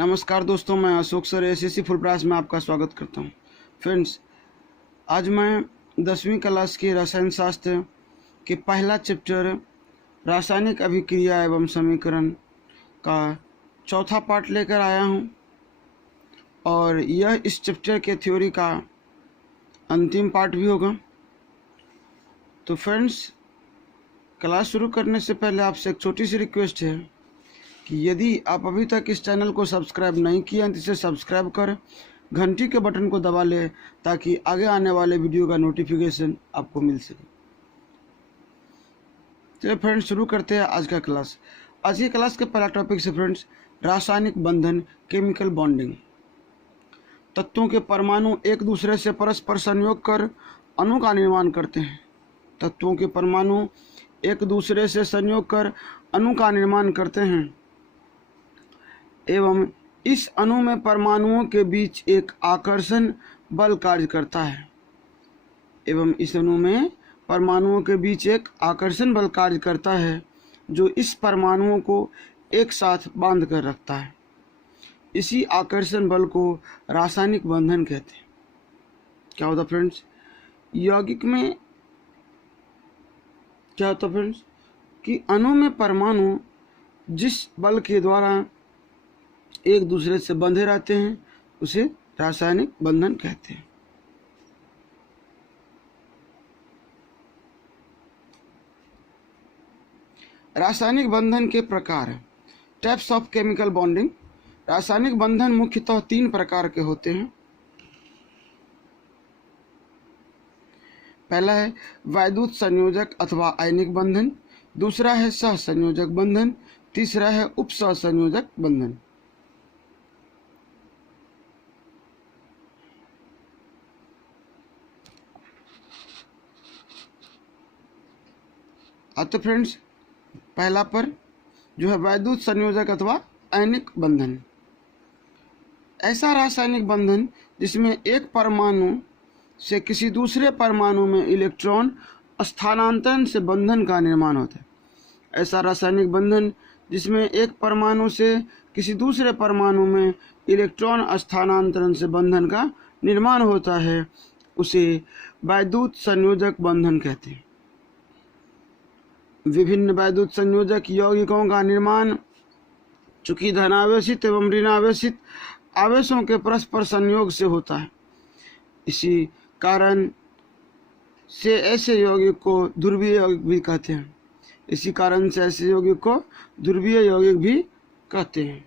नमस्कार दोस्तों, मैं अशोक सर एसएससी फुल प्रयास में आपका स्वागत करता हूं। फ्रेंड्स, आज मैं 10वीं क्लास के रसायन शास्त्र के पहला चैप्टर रासायनिक अभिक्रिया एवं समीकरण का चौथा पार्ट लेकर आया हूं और यह इस चैप्टर के थ्योरी का अंतिम पार्ट भी होगा। तो फ्रेंड्स, क्लास शुरू करने से पहले आपसे एक छोटी सी रिक्वेस्ट है कि यदि आप अभी तक इस चैनल को सब्सक्राइब नहीं किए हैं तो इसे सब्सक्राइब कर घंटी के बटन को दबा लें ताकि आगे आने वाले वीडियो का नोटिफिकेशन आपको मिल सके। चलिए फ्रेंड्स, शुरू करते हैं आज का क्लास। आज की क्लास का पहला टॉपिक है फ्रेंड्स, रासायनिक बंधन, केमिकल बॉन्डिंग। तत्वों के परमाणु एक दूसरे से परस्पर संयोग कर अणु का निर्माण करते हैं। तत्वों के परमाणु एक दूसरे से संयोग कर अणु का निर्माण करते हैं एवं इस अणु में परमाणुओं के बीच एक आकर्षण बल कार्य करता है। एवं इस अणु में परमाणुओं के बीच एक आकर्षण बल कार्य करता है जो इस परमाणुओं को एक साथ बांध कर रखता है। इसी आकर्षण बल को रासायनिक बंधन कहते हैं। क्या होता फ्रेंड्स, यौगिक में क्या होता फ्रेंड्स कि अणु में परमाणु जिस बल के द्वारा एक दूसरे से बंधे रहते हैं उसे रासायनिक बंधन कहते हैं। रासायनिक बंधन के प्रकार, टाइप्स ऑफ केमिकल बॉन्डिंग। रासायनिक बंधन मुख्यतः 3 प्रकार के होते हैं। पहला है वैद्युत संयोजक अथवा आयनिक बंधन, दूसरा है सहसंयोजक बंधन, तीसरा है उपसहसंयोजक बंधन। तो फ्रेंड्स, पहला पर जो है वैद्युत संयोजक अथवा आयनिक बंधन। ऐसा रासायनिक बंधन जिसमें एक परमाणु से किसी दूसरे परमाणु में इलेक्ट्रॉन स्थानांतरण से बंधन का निर्माण होता है। ऐसा रासायनिक बंधन जिसमें एक परमाणु से किसी दूसरे परमाणु में इलेक्ट्रॉन स्थानांतरण से बंधन का निर्माण होता है उसे वैद्युत संयोजक बंधन कहते हैं। विभिन्न वैद्युत संयोजक यौगिकों का निर्माण चूंकि धनावेशित एवं ऋणावेशित आवेशों के परस्पर संयोग से होता है, इसी कारण से ऐसे यौगिक को ध्रुवीय यौगिक भी कहते हैं। इसी कारण से ऐसे यौगिक को ध्रुवीय यौगिक भी कहते हैं।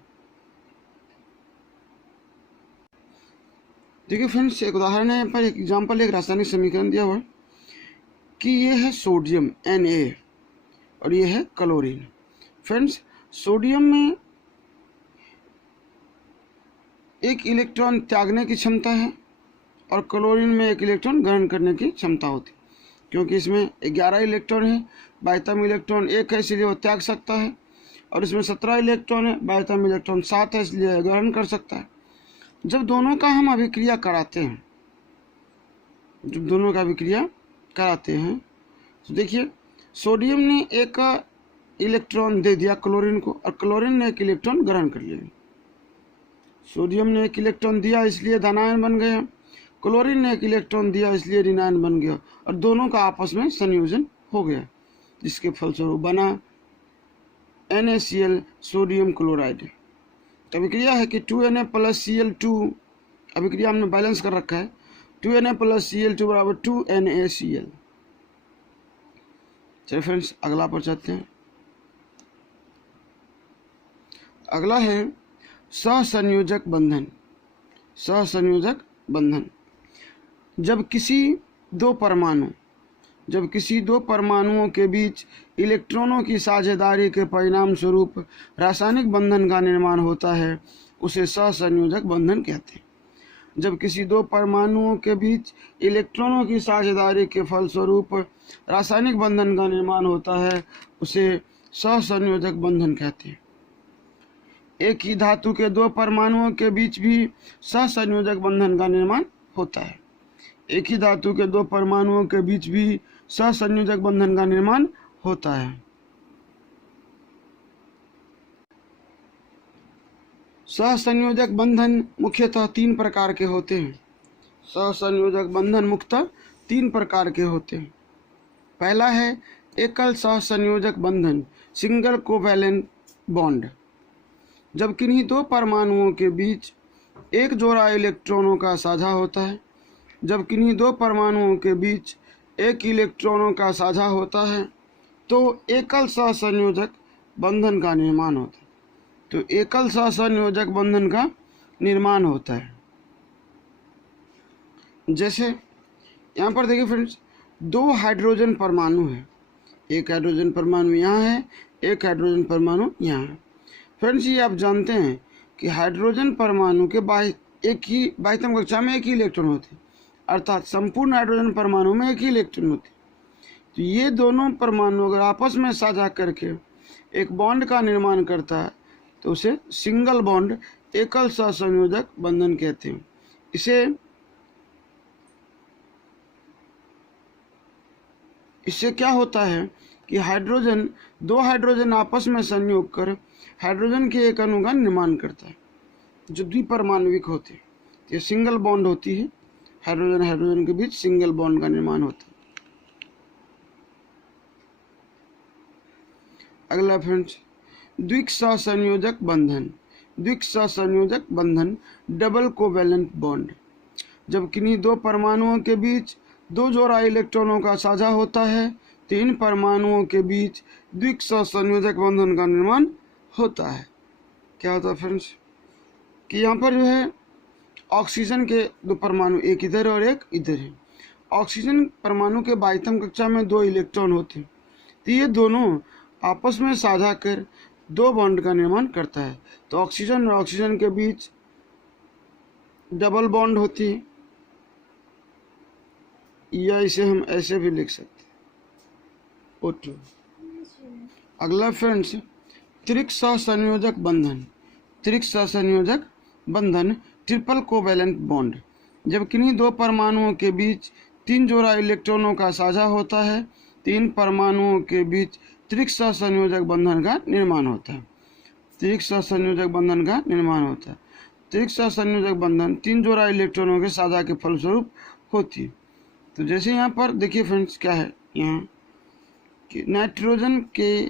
देखिए फ्रेंड्स, एक उदाहरण है, पर एक एग्जांपल, एक रासायनिक समीकरण दिया हुआ कि ये है सोडियम Na और ये है क्लोरीन। फ्रेंड्स, सोडियम में एक इलेक्ट्रॉन त्यागने की क्षमता है और क्लोरीन में एक इलेक्ट्रॉन ग्रहण करने की क्षमता होती है। क्योंकि इसमें 11 इलेक्ट्रॉन है, बाह्यतम इलेक्ट्रॉन 1 है इसलिए वो त्याग सकता है, और इसमें 17 इलेक्ट्रॉन है, बाह्यतम इलेक्ट्रॉन 7 है इसलिए ग्रहण कर सकता है। जब दोनों का हम अभिक्रिया कराते हैं तो देखिए, सोडियम ने एक इलेक्ट्रॉन दे दिया क्लोरीन को और क्लोरीन ने एक इलेक्ट्रॉन ग्रहण कर लिया। सोडियम ने एक इलेक्ट्रॉन दिया इसलिए धनायन बन गया, क्लोरीन ने एक इलेक्ट्रॉन दिया इसलिए ऋणायन बन गया और दोनों का आपस में संयोजन हो गया, जिसके फलस्वरूप बना NaCl सोडियम क्लोराइड। तो अभिक्रिया है कि 2Na + Cl2, अभिक्रिया हमने बैलेंस कर रखा है, 2Na + Cl2 बराबर 2NaCl। चलिए फ्रेंड्स, अगला पर चलते हैं। अगला है सहसंयोजक बंधन। सहसंयोजक बंधन जब किसी दो परमाणुओं के बीच इलेक्ट्रॉनों की साझेदारी के परिणाम स्वरूप रासायनिक बंधन का निर्माण होता है उसे सहसंयोजक बंधन कहते हैं। जब किसी दो परमाणुओं के बीच इलेक्ट्रॉनों की साझेदारी के फलस्वरूप रासायनिक बंधन का निर्माण होता है उसे सहसंयोजक बंधन कहते हैं। एक ही धातु के 2 परमाणुओं के बीच भी सहसंयोजक बंधन का निर्माण होता है। एक ही धातु के 2 परमाणुओं के बीच भी सहसंयोजक बंधन का निर्माण होता है। सहसंयोजक बंधन मुख्यतः 3 प्रकार के होते हैं। सहसंयोजक बंधन मुख्यतः 3 प्रकार के होते हैं। पहला है एकल सहसंयोजक बंधन, सिंगल कोवैलेंट बॉन्ड। जब किन्हीं 2 परमाणुओं के बीच एक जोड़ा इलेक्ट्रॉनों का साझा होता है, जब किन्हीं 2 परमाणुओं के बीच एक इलेक्ट्रॉनों का साझा होता है तो एकल सहसंयोजक बंधन का निर्माण होता है। तो एकल सहसंयोजक बंधन का निर्माण होता है। जैसे यहाँ पर देखिए फ्रेंड्स, 2 हाइड्रोजन परमाणु है, एक हाइड्रोजन परमाणु यहाँ है, एक हाइड्रोजन परमाणु यहाँ है। फ्रेंड्स, ये आप जानते हैं कि हाइड्रोजन परमाणु के एक ही बाह्यतम कक्षा में एक ही इलेक्ट्रॉन होते हैं, अर्थात संपूर्ण हाइड्रोजन परमाणु में एक ही इलेक्ट्रॉन होते हैं। तो ये दोनों परमाणु अगर आपस में साझा करके एक बॉन्ड का निर्माण करता है तो उसे सिंगल बॉन्ड, एकल सहसंयोजक बंधन कहते हैं। इससे क्या होता है कि 2 हाइड्रोजन आपस में संयोग कर हाइड्रोजन के एक अणु का निर्माण करता है जो द्विपरमाणविक होते हैं। ये सिंगल बॉन्ड होती है, हाइड्रोजन के बीच सिंगल बॉन्ड का निर्माण होता है। अगला फ्रेंड्स, द्विक सहसंयोजक बंधन। द्विक सहसंयोजक बंधन, डबल कोवैलेंट बॉन्ड। जब किन्हीं 2 परमाणुओं के बीच 2 जोड़ा इलेक्ट्रॉनों का साझा होता है तो इन परमाणुओं के बीच द्विक सहसंयोजक बंधन का निर्माण होता है। क्या होता है फ्रेंड्स कि यहाँ पर जो है ऑक्सीजन के 2 परमाणु, एक इधर और एक इधर है। ऑक्सीजन परमाणु के बाह्यतम कक्षा में 2 इलेक्ट्रॉन होते हैं, तो ये दोनों आपस में साझा कर 2 बॉन्ड का निर्माण करता है। तो ऑक्सीजन और ऑक्सीजन के बीच डबल बॉन्ड होती है, या इसे हम ऐसे भी लिख सकते हैं, O2। अगला फ्रेंड्स, त्रिक सहसंयोजक बंधन। त्रिक सहसंयोजक बंधन, ट्रिपल कोवैलेंट बॉन्ड। जब किन्हीं 2 परमाणुओं के बीच 3 जोड़ा इलेक्ट्रॉनों का साझा होता है, 3 परमाणुओं के बीच त्रिक सहसंयोजक बंधन का निर्माण होता है। त्रिक सहसंयोजक बंधन का निर्माण होता है। त्रिक सहसंयोजक बंधन 3 जोड़ा इलेक्ट्रॉनों के साझा के फलस्वरूप होती है। तो जैसे यहाँ पर देखिए फ्रेंड्स, क्या है यहाँ कि नाइट्रोजन के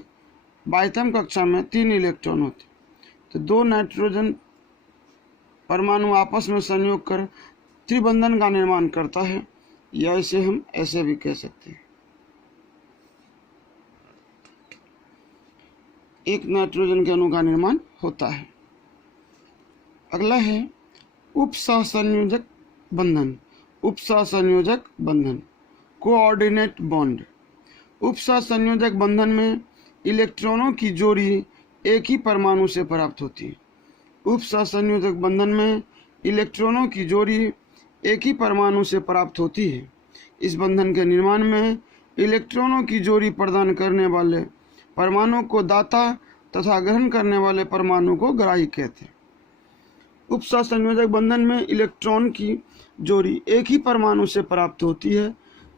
बाह्यतम कक्षा में 3 इलेक्ट्रॉन होते, तो 2 नाइट्रोजन परमाणु आपस में संयोग कर त्रिबंधन का निर्माण करता है, या इसे हम ऐसे भी कह सकते हैं, एक नाइट्रोजन के अणु का निर्माण होता है। अगला है उपसहसंयोजक बंधन। उपसहसंयोजक बंधन, कोऑर्डिनेट बॉन्ड। उपसहसंयोजक बंधन में इलेक्ट्रॉनों की जोड़ी एक ही परमाणु से प्राप्त होती है। उपसहसंयोजक बंधन में इलेक्ट्रॉनों की जोड़ी एक ही परमाणु से प्राप्त होती है। इस बंधन के निर्माण में इलेक्ट्रॉनों की जोड़ी प्रदान करने वाले परमाणु को दाता तथा ग्रहण करने वाले परमाणु को ग्राही कहते हैं। उपसहसंयोजक बंधन में इलेक्ट्रॉन की जोड़ी एक ही परमाणु से प्राप्त होती है।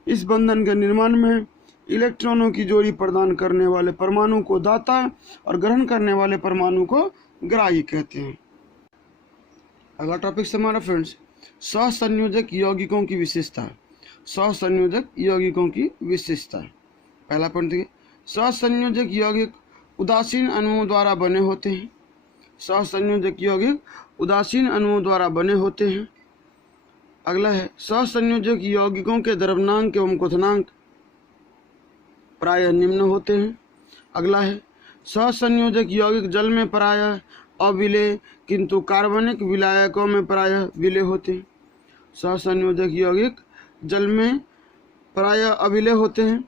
इस बंधन के निर्माण में इलेक्ट्रॉनों की जोड़ी प्रदान करने वाले परमाणु को दाता और ग्रहण करने वाले परमाणु को ग्राही कहते हैं। अगला टॉपिक से हमारा फ्रेंड्स, सहसंयोजक यौगिकों की विशेषता। सहसंयोजक यौगिकों की विशेषता। पहला पॉइंट देखिए, सहसंयोजक यौगिक उदासीन अणुओं द्वारा बने होते हैं। सहसंयोजक यौगिक उदासीन अणुओं द्वारा बने होते हैं। अगला है, सहसंयोजक यौगिकों के द्रव्यनांक एवं क्वथनांक प्रायः निम्न होते हैं। अगला है, सहसंयोजक यौगिक जल में प्रायः अविलेय किंतु कार्बनिक विलायकों में प्रायः विलेय होते हैं। सहसंयोजक यौगिक जल में प्रायः अविलेय होते हैं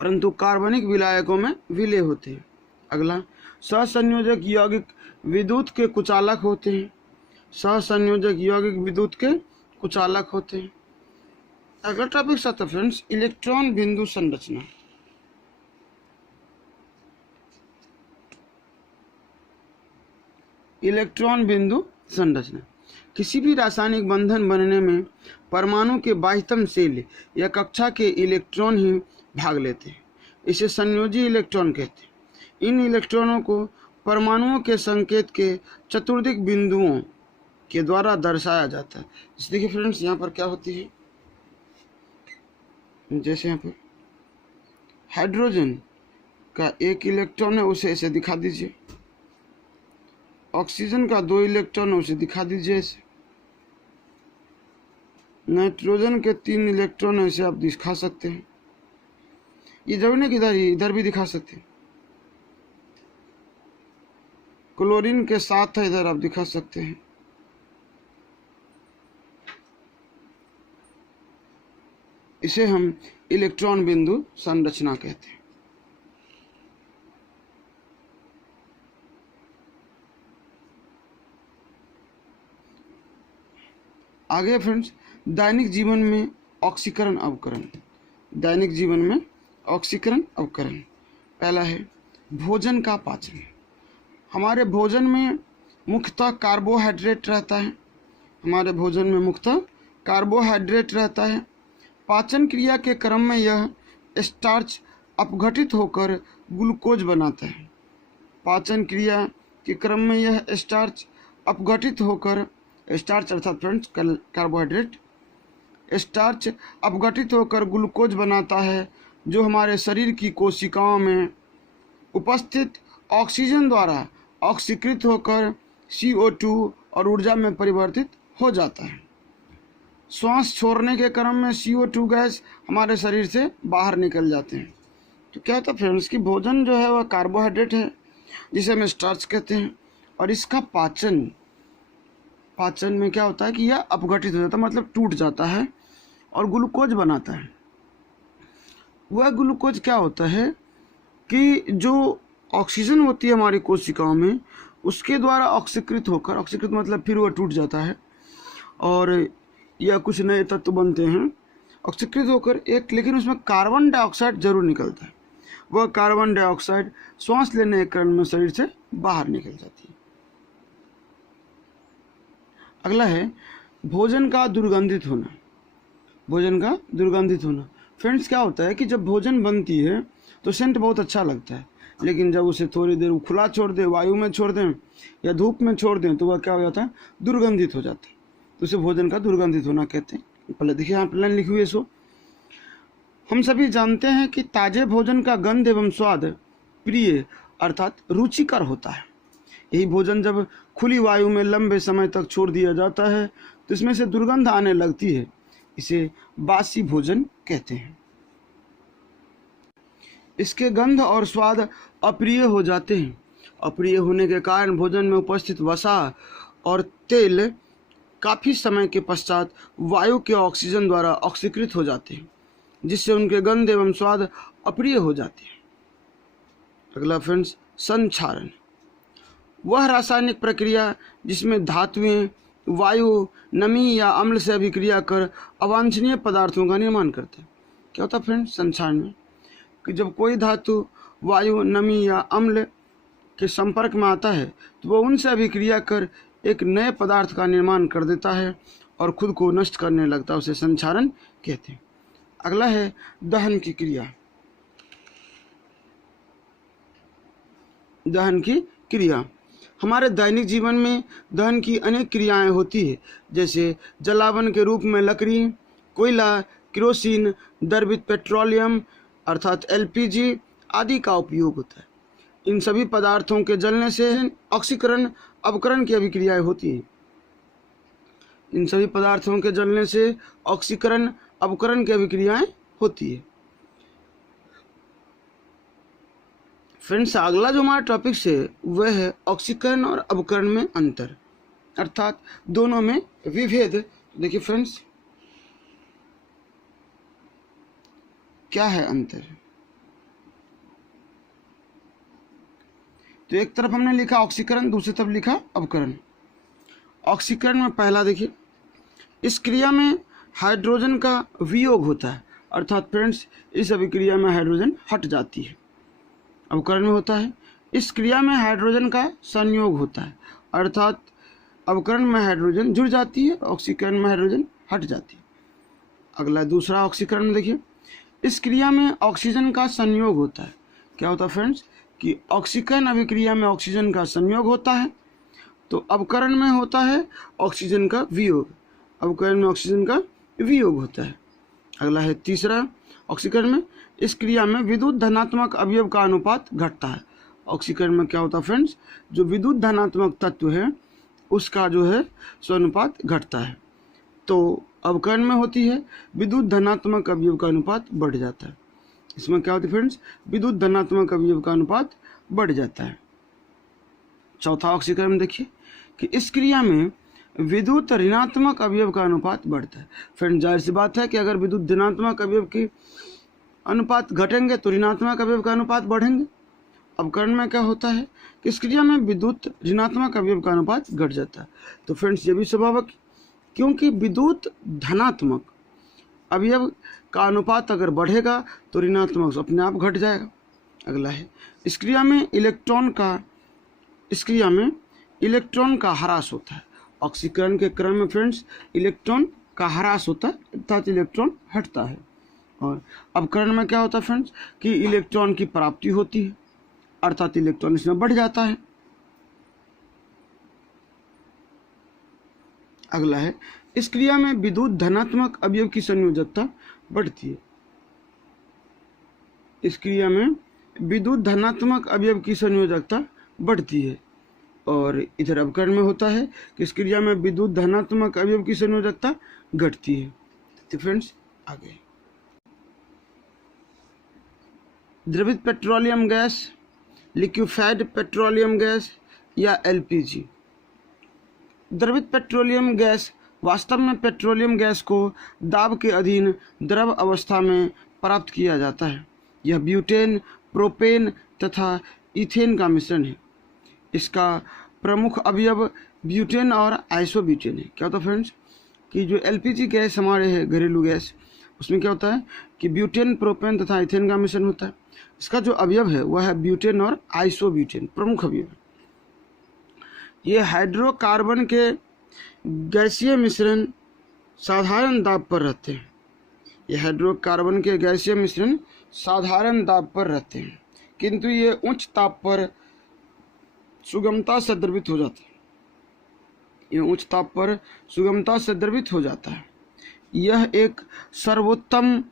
परंतु कार्बनिक विलायकों में विलेय होते हैं। अगला, सहसंयोजक यौगिक विद्युत के कुचालक होते हैं। सहसंयोजक यौगिक विद्युत के कुचालक होते हैं। अगला टॉपिक आता है फ्रेंड्स, इलेक्ट्रॉन बिंदु संरचना। इलेक्ट्रॉन बिंदु संरचना, किसी भी रासायनिक बंधन बनने में परमाणु के बाह्यतम शेल या कक्षा के इलेक्ट्रॉन ही भाग लेते हैं। इसे संयोजी इलेक्ट्रॉन कहते हैं। इन इलेक्ट्रॉनों को परमाणुओं के संकेत के चतुर्दिक बिंदुओं के द्वारा दर्शाया जाता है। जैसे देखिए फ्रेंड्स, यहाँ पर क्या होती है, जैसे यहाँ पर हाइड्रोजन का 1 इलेक्ट्रॉन है, उसे ऐसे दिखा दीजिए। ऑक्सीजन का 2 इलेक्ट्रॉन है, उसे दिखा दीजिए ऐसे। नाइट्रोजन के 3 इलेक्ट्रॉन है, इसे आप दिखा सकते हैं। ये जरूर नहीं कि इधर भी दिखा सकते हैं। क्लोरीन के 7 है, इधर आप दिखा सकते हैं। इसे हम इलेक्ट्रॉन बिंदु संरचना कहते हैं। आगे फ्रेंड्स, दैनिक जीवन में ऑक्सीकरण अवकरण। दैनिक जीवन में ऑक्सीकरण अवकरण। पहला है भोजन का पाचन। हमारे भोजन में मुख्यतः कार्बोहाइड्रेट रहता है। हमारे भोजन में मुख्यतः कार्बोहाइड्रेट रहता है। पाचन क्रिया के क्रम में यह स्टार्च अपघटित होकर ग्लूकोज बनाता है। पाचन क्रिया के क्रम में यह स्टार्च अपघटित होकर, स्टार्च अर्थात फ्रेंड्स कार्बोहाइड्रेट, स्टार्च अपघटित होकर ग्लूकोज बनाता है, जो हमारे शरीर की कोशिकाओं में उपस्थित ऑक्सीजन द्वारा ऑक्सीकृत होकर CO2 और ऊर्जा में परिवर्तित हो जाता है। श्वास छोड़ने के क्रम में CO2 गैस हमारे शरीर से बाहर निकल जाते हैं। तो क्या होता है फ्रेंड्स कि भोजन जो है वह कार्बोहाइड्रेट है, जिसे हम स्टार्च कहते हैं, और इसका पाचन में क्या होता है कि यह अपघटित हो जाता है, मतलब टूट जाता है और ग्लूकोज बनाता है। वह ग्लूकोज क्या होता है कि जो ऑक्सीजन होती है हमारी कोशिकाओं में, उसके द्वारा ऑक्सीकृत होकर, ऑक्सीकृत मतलब फिर वह टूट जाता है और या कुछ नए तत्व बनते हैं, ऑक्सीकृत होकर एक, लेकिन उसमें कार्बन डाइऑक्साइड जरूर निकलता है। वह कार्बन डाइऑक्साइड श्वास लेने के क्रम में शरीर से बाहर निकल जाती है। अगला है भोजन का दुर्गंधित होना। भोजन का दुर्गंधित होना। फ्रेंड्स, क्या होता है कि जब भोजन बनती है तो सेंट बहुत अच्छा लगता है, लेकिन जब उसे थोड़ी देर खुला छोड़ दें, वायु में छोड़ दें या धूप में छोड़ दें, तो वह क्या हो जाता है, दुर्गंधित हो जाता है। तो उसे भोजन का दुर्गंधित होना कहते हैं। पहले देखिए यहाँ पर लाइन लिखी हुई है, सो हम सभी जानते हैं कि ताजे भोजन का गंध एवं स्वाद प्रिय अर्थात रुचिकर होता है। यही भोजन जब खुली वायु में लंबे समय तक छोड़ दिया जाता है तो इसमें से दुर्गंध आने लगती है। इसे बासी भोजन कहते हैं। इसके गंध और स्वाद अप्रिय हो जाते हैं। अप्रिय होने के कारण भोजन में उपस्थित वसा और तेल काफ़ी समय के पश्चात वायु के ऑक्सीजन द्वारा ऑक्सीकृत हो जाते हैं, जिससे उनके गंध एवं स्वाद अप्रिय हो जाते हैं। अगला फ्रेंड्स, संक्षारण। वह रासायनिक प्रक्रिया जिसमें धातुएं वायु, नमी या अम्ल से अभिक्रिया कर अवांछनीय पदार्थों का निर्माण करते हैं। क्या होता है फ्रेंड्स संक्षारण में, कि जब कोई धातु वायु, नमी या अम्ल के संपर्क में आता है तो वह उनसे अभिक्रिया कर एक नए पदार्थ का निर्माण कर देता है और खुद को नष्ट करने लगता है। उसे संक्षारण कहते हैं। अगला है दहन की क्रिया। दहन की क्रिया। हमारे दैनिक जीवन में दहन की अनेक क्रियाएं होती है, जैसे जलावन के रूप में लकड़ी, कोयला, केरोसिन, द्रवित पेट्रोलियम अर्थात LPG आदि का उपयोग होता है। इन सभी पदार्थों के जलने से ऑक्सीकरण अवकरण की अभिक्रियाएं होती हैं। इन सभी पदार्थों के जलने से ऑक्सीकरण अवकरण की अभिक्रियाएं होती है। फ्रेंड्स, अगला जो हमारा टॉपिक है वह है ऑक्सीकरण और अवकरण में अंतर, अर्थात दोनों में विभेद। देखिए फ्रेंड्स, क्या है अंतर। तो एक तरफ हमने लिखा ऑक्सीकरण, दूसरी तरफ लिखा अवकरण। ऑक्सीकरण में पहला देखिए, इस क्रिया में हाइड्रोजन का वियोग होता है, अर्थात फ्रेंड्स इस अभिक्रिया में हाइड्रोजन हट जाती है। अवकरण में होता है, इस क्रिया में हाइड्रोजन का संयोग होता है, अर्थात अवकरण में हाइड्रोजन जुड़ जाती है, ऑक्सीकरण में हाइड्रोजन हट जाती है। अगला दूसरा ऑक्सीकरण में देखिए, इस क्रिया में ऑक्सीजन का संयोग होता है। क्या होता है फ्रेंड्स कि ऑक्सीकरण अभिक्रिया में ऑक्सीजन का संयोग होता है, तो अवकरण में होता है ऑक्सीजन का वियोग, अवकरण में ऑक्सीजन का वियोग होता है। अगला है तीसरा, ऑक्सीकरण में इस क्रिया में विद्युत धनात्मक अवयव का अनुपात घटता है। ऑक्सीकरण में क्या होता है फ्रेंड्स, जो विद्युत धनात्मक तत्व है उसका जो है सो अनुपात घटता है। तो अवकरण में होती है विद्युत धनात्मक अवयव का अनुपात बढ़ जाता है। इसमें क्या होता है फ्रेंड्स, विद्युत धनात्मक अवयव का अनुपात बढ़ जाता है। चौथा ऑक्सीकरण देखिए कि इस क्रिया में विद्युत ऋणात्मक अवयव का अनुपात बढ़ता है। फ्रेंड्स जाहिर सी बात है कि अगर विद्युत धनात्मक अवयव की अनुपात घटेंगे तो ऋणात्मक अवयव का अनुपात बढ़ेंगे। अवकरण में क्या होता है कि इस क्रिया में विद्युत ऋणात्मक अवयव का अनुपात घट जाता है। तो फ्रेंड्स ये भी स्वाभाविक, क्योंकि विद्युत धनात्मक अवयव का अनुपात अगर बढ़ेगा तो ऋणात्मक अपने आप घट जाएगा। अगला है इस क्रिया में इलेक्ट्रॉन का ह्रास होता है। ऑक्सीकरण के क्रम में फ्रेंड्स इलेक्ट्रॉन का ह्रास होता है, अर्थात इलेक्ट्रॉन हटता है। और अवकरण में क्या होता है फ्रेंड्स कि इलेक्ट्रॉन की प्राप्ति होती है, अर्थात इलेक्ट्रॉन इसमें बढ़ जाता है। अगला है इस क्रिया में विद्युत धनात्मक अवयव की संयोजकता बढ़ती है। इस क्रिया में विद्युत धनात्मक अवयव की संयोजकता बढ़ती है। और इधर अवकरण में होता है कि इस क्रिया में विद्युत धनात्मक अवयव की संयोजकता घटती है। तो फ्रेंड्स आगे द्रवित petroleum gas, liquefied petroleum gas या एलपीजी। द्रवित पेट्रोलियम गैस वास्तव में पेट्रोलियम गैस को दाब के अधीन द्रव अवस्था में प्राप्त किया जाता है। यह ब्यूटेन, प्रोपेन तथा इथेन का मिश्रण है। इसका प्रमुख अवयव ब्यूटेन और आइसोब्यूटेन है। क्या होता है फ्रेंड्स कि जो एलपीजी गैस हमारे है घरेलू गैस, उसमें क्या होता है कि ब्यूटेन, प्रोपेन तथा इथेन का मिश्रण होता है। इसका जो अवयव है वह है ब्यूटेन और आइसोब्यूटेन, प्रमुख अवयव। ये हाइड्रोकार्बन के गैसीय मिश्रण साधारण दाब पर रहते हैं। ये हाइड्रोकार्बन के गैसीय मिश्रण साधारण दाब पर रहते हैं, किंतु ये उच्च ताप पर सुगमता से द्रवित हो जाते हैं। ये उच्च ताप पर सुगमता से द्रवित हो जाता है। यह एक सर्वोत्तम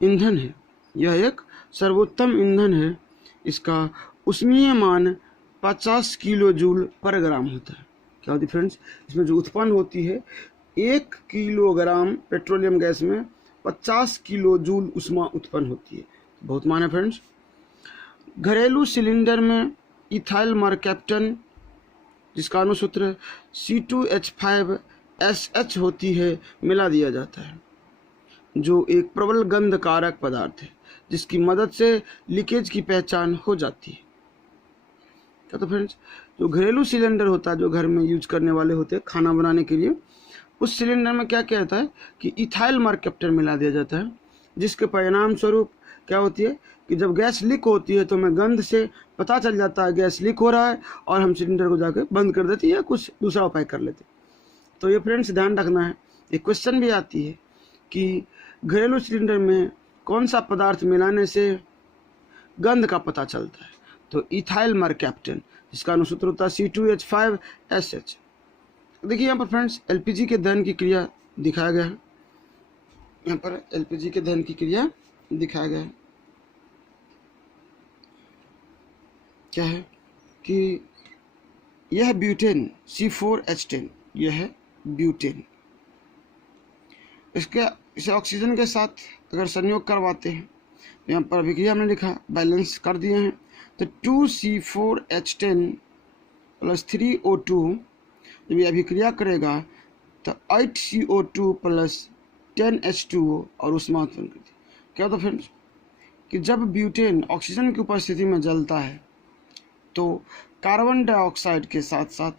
ईंधन है। यह एक सर्वोत्तम ईंधन है। इसका उष्मीय मान 50 किलो जूल पर ग्राम होता है। क्या होती है फ्रेंड्स, इसमें जो उत्पन्न होती है 1 किलोग्राम पेट्रोलियम गैस में 50 किलो जूल उष्मा उत्पन्न होती है। बहुत मान है फ्रेंड्स। घरेलू सिलेंडर में इथाइल मरकैप्टन, जिसका अणुसूत्र C2H5SH होती है, मिला दिया जाता है, जो एक प्रबल गंध कारक पदार्थ है जिसकी मदद से लीकेज की पहचान हो जाती है। क्या तो फ्रेंड्स, जो घरेलू सिलेंडर होता है, जो घर में यूज करने वाले होते हैं खाना बनाने के लिए, उस सिलेंडर में क्या क्या होता है कि इथाइल मरकैप्टन मिला दिया जाता है, जिसके परिणाम स्वरूप क्या होती है कि जब गैस लीक होती है तो हमें गंध से पता चल जाता है गैस लीक हो रहा है और हम सिलेंडर को जाकर बंद कर देते हैं या कुछ दूसरा उपाय कर लेते हैं। तो ये फ्रेंड्स ध्यान रखना है। एक क्वेश्चन भी आती है कि घरेलू सिलेंडर में कौन सा पदार्थ मिलाने से गंध का पता चलता है, तो इथाइल मरकैप्टन, जिसका अणुसूत्र होता है C2H5SH। देखिए यहाँ पर फ्रेंड्स एलपीजी के दहन की क्रिया दिखाया गया है। यहाँ पर एलपीजी के दहन की क्रिया दिखाया गया है। क्या है कि यह ब्यूटेन C4H10, यह है ब्यूटेन। इसे ऑक्सीजन के साथ अगर संयोग करवाते हैं तो यहाँ पर अभिक्रिया हमने लिखा बैलेंस कर दिए हैं, तो 2C4H10 + 3O2 जब ये अभिक्रिया करेगा तो 8CO2 + 10H2O और ऊष्मा उत्पन्न करती है। क्या होता है फ्रेंड्स कि जब ब्यूटेन ऑक्सीजन की उपस्थिति में जलता है तो कार्बन डाइऑक्साइड के साथ साथ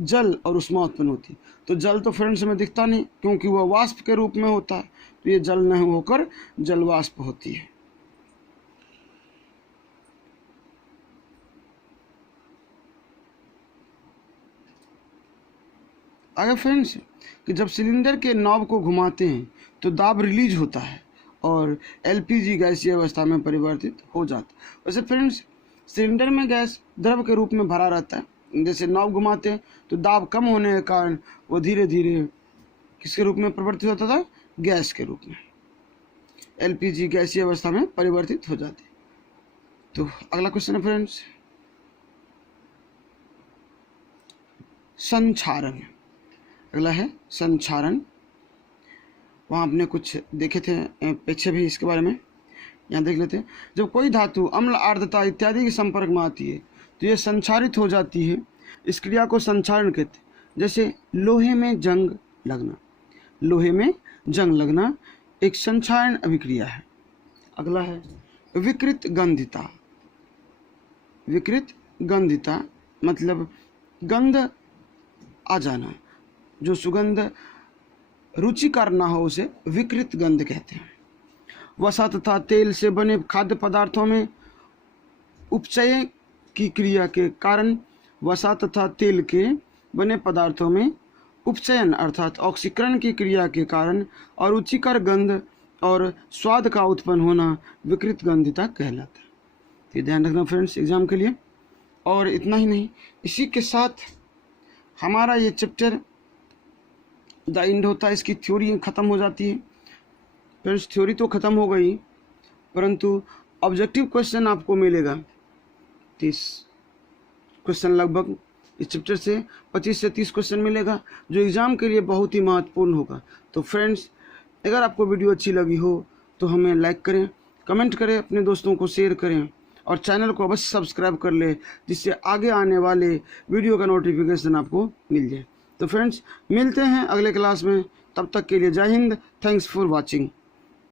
जल और ऊष्मा उत्पन्न होती है। तो जल तो फ्रेंड्स में दिखता नहीं क्योंकि वह वाष्प के रूप में होता है, तो ये जल नहीं होकर जल वाष्प होती है। आगे फ्रेंड्स कि जब सिलेंडर के नॉब को घुमाते हैं तो दाब रिलीज होता है और एलपीजी गैसीय अवस्था में परिवर्तित हो जाता है। वैसे फ्रेंड्स सिलेंडर में गैस द्रव के रूप में भरा रहता है। जैसे नाव घुमाते हैं तो दाब कम होने के कारण वो धीरे धीरे किसके रूप में परिवर्तित होता था? गैस के रूप में, एलपीजी गैसीय अवस्था में परिवर्तित हो जाती। तो अगला क्वेश्चन है फ्रेंड्स, संक्षारण। अगला है संक्षारण। वहाँ आपने कुछ देखे थे पीछे भी इसके बारे में, यहाँ देख लेते हैं। जब कोई धातु अम्ल, आर्द्रता इत्यादि के संपर्क में आती है तो ये संक्षारित हो जाती है। इस क्रिया को संक्षारण कहते हैं। जैसे लोहे में जंग लगना, लोहे में जंग लगना एक संक्षारण अभिक्रिया है। अगला है विकृत गंधिता। विकृत गंधिता मतलब गंध आ जाना, जो सुगंध रुचिकर ना हो उसे विकृत गंध कहते हैं। वसा तथा तेल से बने खाद्य पदार्थों में उपचय की क्रिया के कारण, वसा तथा तेल के बने पदार्थों में उपचयन अर्थात ऑक्सीकरण की क्रिया के कारण और रुचिकर गंध और स्वाद का उत्पन्न होना विकृत गंधिता कहलाता है। तो ध्यान रखना फ्रेंड्स एग्जाम के लिए। और इतना ही नहीं, इसी के साथ हमारा ये चैप्टर द एंड होता है, इसकी थ्योरी ख़त्म हो जाती है। फ्रेंड्स थ्योरी तो ख़त्म हो गई, परंतु ऑब्जेक्टिव क्वेश्चन आपको मिलेगा 30 क्वेश्चन लगभग। इस चैप्टर से 25 से 30 क्वेश्चन मिलेगा, जो एग्ज़ाम के लिए बहुत ही महत्वपूर्ण होगा। तो फ्रेंड्स अगर आपको वीडियो अच्छी लगी हो तो हमें लाइक करें, कमेंट करें, अपने दोस्तों को शेयर करें और चैनल को अवश्य सब्सक्राइब कर ले, जिससे आगे आने वाले वीडियो का नोटिफिकेशन आपको मिल जाए। तो फ्रेंड्स मिलते हैं अगले क्लास में, तब तक के लिए जय हिंद, थैंक्स फॉर वॉचिंग।